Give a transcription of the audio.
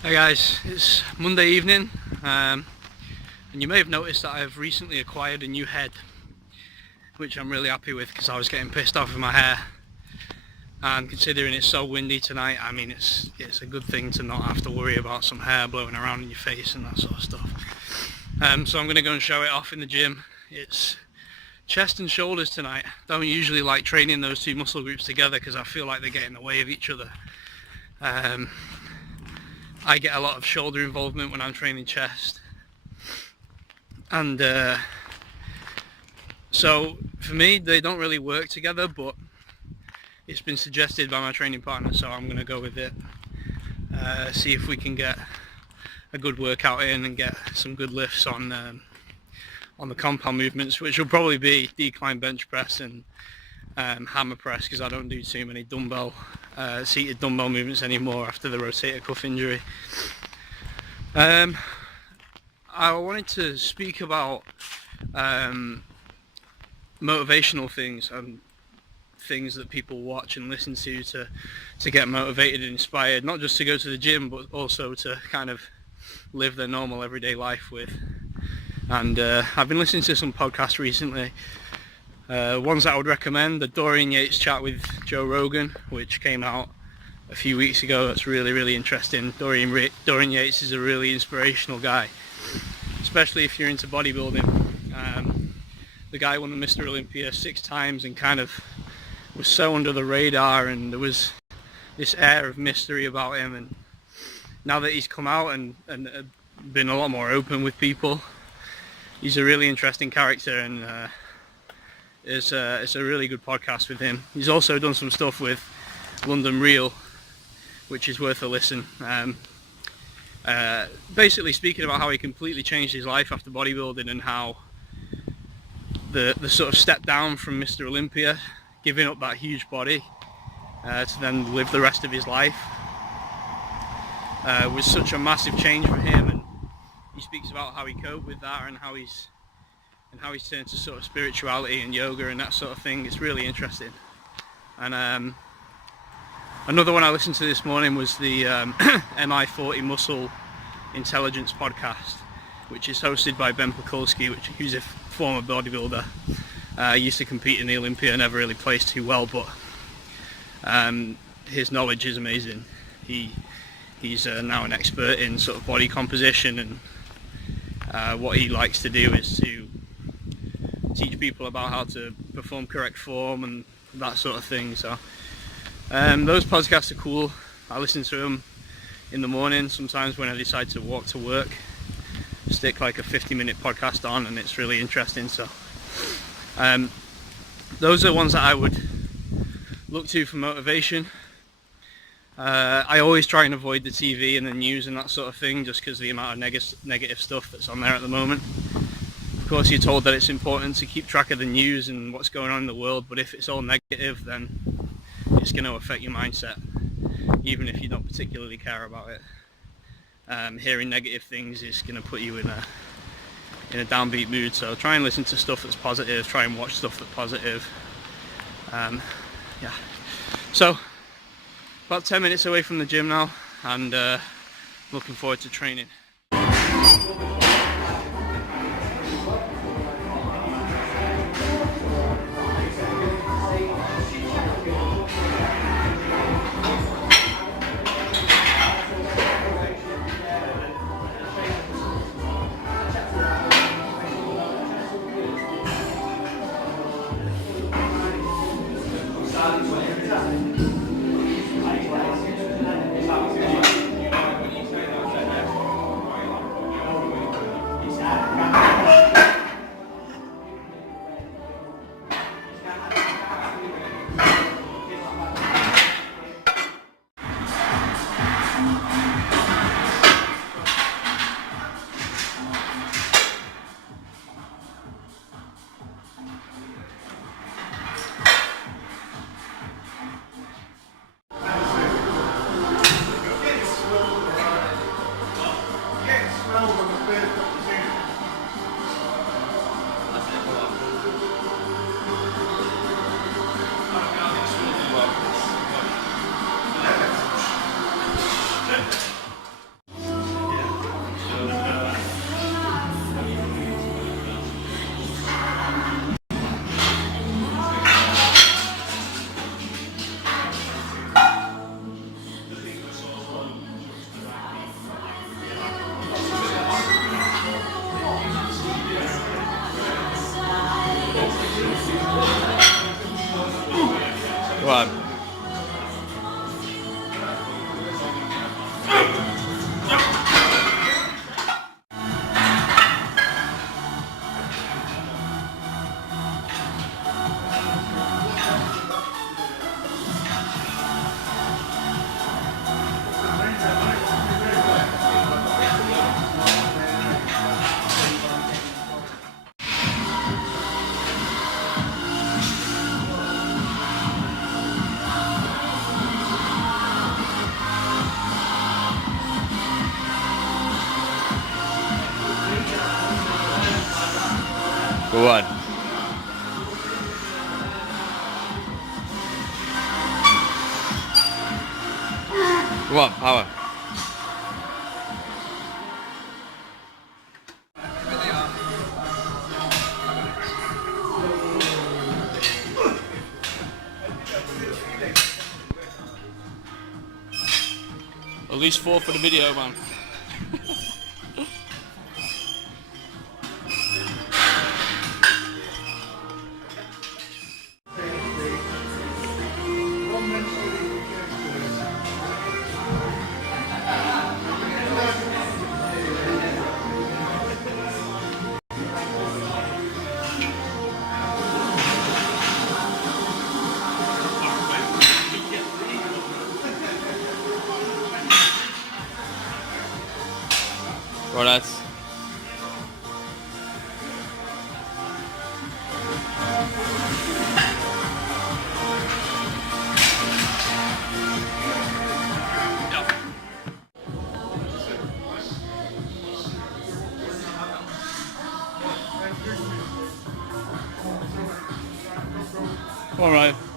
Hey guys, it's Monday evening, and you may have noticed that I've recently acquired a new head, which I'm really happy with because I was getting pissed off with my hair. And considering it's so windy tonight, I mean it's a good thing to not have to worry about some hair blowing around in your face and that sort of stuff. So I'm going to go and show it off in the gym. It's chest and shoulders tonight. Don't usually like training those two muscle groups together because I feel like they get in the way of each other. I get a lot of shoulder involvement when I'm training chest, and so for me they don't really work together, but it's been suggested by my training partner, so I'm going to go with it. See if we can get a good workout in and get some good lifts on the compound movements, which will probably be decline bench press and hammer press, because I don't do too many seated dumbbell movements anymore after the rotator cuff injury. I wanted to speak about motivational things and things that people watch and listen to get motivated and inspired, not just to go to the gym but also to kind of live their normal everyday life with. And I've been listening to some podcasts recently. Ones that I would recommend: the Dorian Yates chat with Joe Rogan, which came out a few weeks ago. That's really interesting. Dorian Yates is a really inspirational guy, especially if you're into bodybuilding. The guy won the Mr. Olympia 6 times and kind of was so under the radar, and there was this air of mystery about him. And now that he's come out and been a lot more open with people, he's a really interesting character, and it's a really good podcast with him. He's also done some stuff with London Real, which is worth a listen. Basically speaking about how he completely changed his life after bodybuilding, and how the sort of step down from Mr. Olympia, giving up that huge body to then live the rest of his life, was such a massive change for him. And he speaks about how he coped with that, and how he's turned to sort of spirituality and yoga and that sort of thing. It's really interesting. And another one I listened to this morning was the MI40 Muscle Intelligence podcast, which is hosted by Ben Pakulski, who's a former bodybuilder. Used to compete in the Olympia, never really placed too well, but his knowledge is amazing. He's now an expert in sort of body composition, and what he likes to do is to teach people about how to perform correct form and that sort of thing. So those podcasts are cool. I listen to them in the morning sometimes when I decide to walk to work. Stick like a 50-minute podcast on, and it's really interesting. So those are ones that I would look to for motivation. I always try and avoid the TV and the news and that sort of thing, just because of the amount of negative stuff that's on there at the moment. Of course, you're told that it's important to keep track of the news and what's going on in the world, but if it's all negative, then it's going to affect your mindset, even if you don't particularly care about it. Hearing negative things is going to put you in a downbeat mood, so try and listen to stuff that's positive, try and watch stuff that's positive. Yeah. So, about 10 minutes away from the gym now, and looking forward to training. Go on. Come on, power. At least 4 for the video, man. Well, that's... All right.